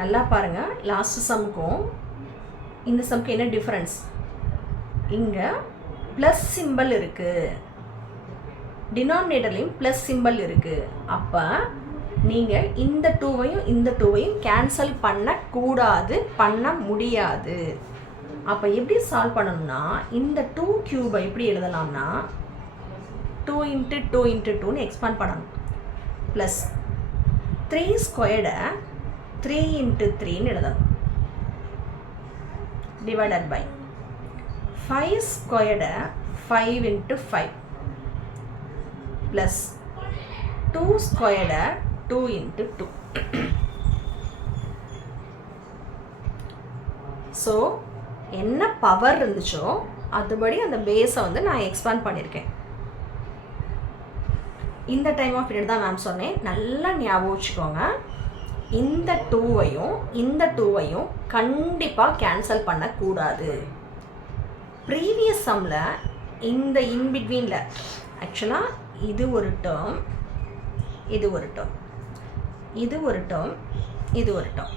நல்லா பாருங்கள், லாஸ்ட் சம்முக்கும் இந்த சம்க்கு என்ன டிஃப்ரென்ஸ்? இங்கே ப்ளஸ் சிம்பிள் இருக்குது, டினாமினேட்டர்லேயும் ப்ளஸ் சிம்பிள் இருக்குது. அப்போ நீங்கள் இந்த டூவையும் இந்த டூவையும் கேன்சல் பண்ணக்கூடாது, பண்ண முடியாது. அப்போ எப்படி சால்வ் பண்ணணும்னா, இந்த 2 கியூபை எப்படி எழுதலாம்னா 2 × 2 × 2ன்னு எக்ஸ்பாண்ட் பண்ணணும். ப்ளஸ் 3 ஸ்கொயர்டை 3 × 3ன்னு எழுதணும். டிவைடட் பை 5 ஸ்கொயர்டை 5 × 5 ப்ளஸ் 2 ஸ்கொயர்டை 2 × 2. ஸோ என்ன பவர் இருந்துச்சோ அதுபடி அந்த பேஸை வந்து நான் எக்ஸ்பாண்ட் பண்ணியிருக்கேன். இந்த டைம் ஆஃப் பீரியட் தான் மேம் சொன்னேன், நல்லா ஞாபகம் வச்சுக்கோங்க. இந்த டூவையும் இந்த டூவையும் கண்டிப்பாக கேன்சல் பண்ணக்கூடாது. ப்ரீவியஸ் சம்மில் இந்த இன்பிட்வீனில் ஆக்சுவலாக இது ஒரு டேர்ம், இது ஒரு டேர்ம், இது ஒரு டேர்ம், இது ஒரு டேர்ம்.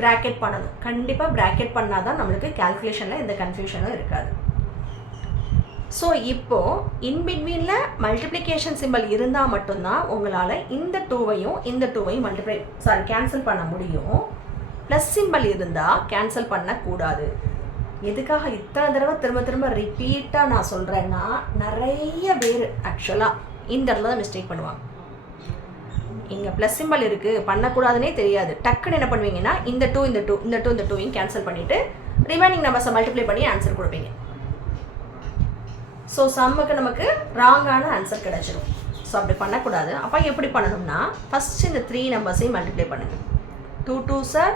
ப்ராக்கெட் பண்ணணும், கண்டிப்பாக ப்ராக்கெட் பண்ணால் தான் நம்மளுக்கு கேல்குலேஷனில் எந்த கன்ஃபியூஷனும் இருக்காது. ஸோ இப்போது இன்பிட்வீனில் மல்டிப்ளிகேஷன் சிம்பிள் இருந்தால் மட்டும்தான் உங்களால் இந்த டூவையும் இந்த டூவையும் கேன்சல் பண்ண முடியும். ப்ளஸ் சிம்பிள் இருந்தால் கேன்சல் பண்ணக்கூடாது. எதுக்காக இத்தனை தடவை திரும்ப திரும்ப ரிப்பீட்டாக நான் சொல்கிறேன்னா, நிறைய பேர் ஆக்சுவலாக இந்த இடத்துல தான் மிஸ்டேக் பண்ணுவாங்க. இங்கே ப்ளஸ் சிம்பிள் இருக்குது, பண்ணக்கூடாதுன்னே தெரியாது. டக்குன்னு என்ன பண்ணுவீங்கன்னா, இந்த டூ இந்த டூ இந்த டூ இந்த டூவையும் கேன்சல் பண்ணிவிட்டு ரிமைனிங் நம்பர்ஸை மல்டிப்ளை பண்ணி ஆன்சர் கொடுப்பீங்க. ஸோ சம்முக்கு நமக்கு ராங்கான ஆன்சர் கிடச்சிடும். ஸோ அப்படி பண்ணக்கூடாது. அப்போ எப்படி பண்ணணும்னா, ஃபஸ்ட்டு இந்த 3 நம்பர்ஸையும் மல்டிப்ளை பண்ணுங்கள். 2 2s are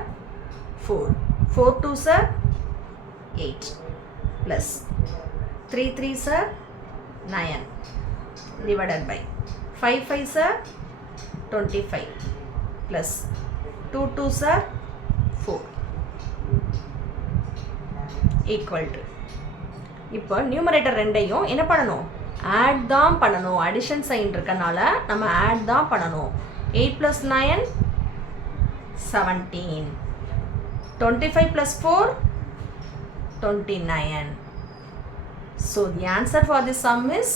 4, 4 2s are 8 plus 3 3s are 9 divided by 5 5s are 25 plus 2 2s are 4 equal to, இப்போ நியூமரேட்டர் ரெண்டையும் என்ன பண்ணணும், ஆட் தான் பண்ணணும். அடிஷன் சைன் இருக்கனால நம்ம ஆட் தான் பண்ணணும். 8 + 9 17, 25 + 4 29. So the answer for this sum is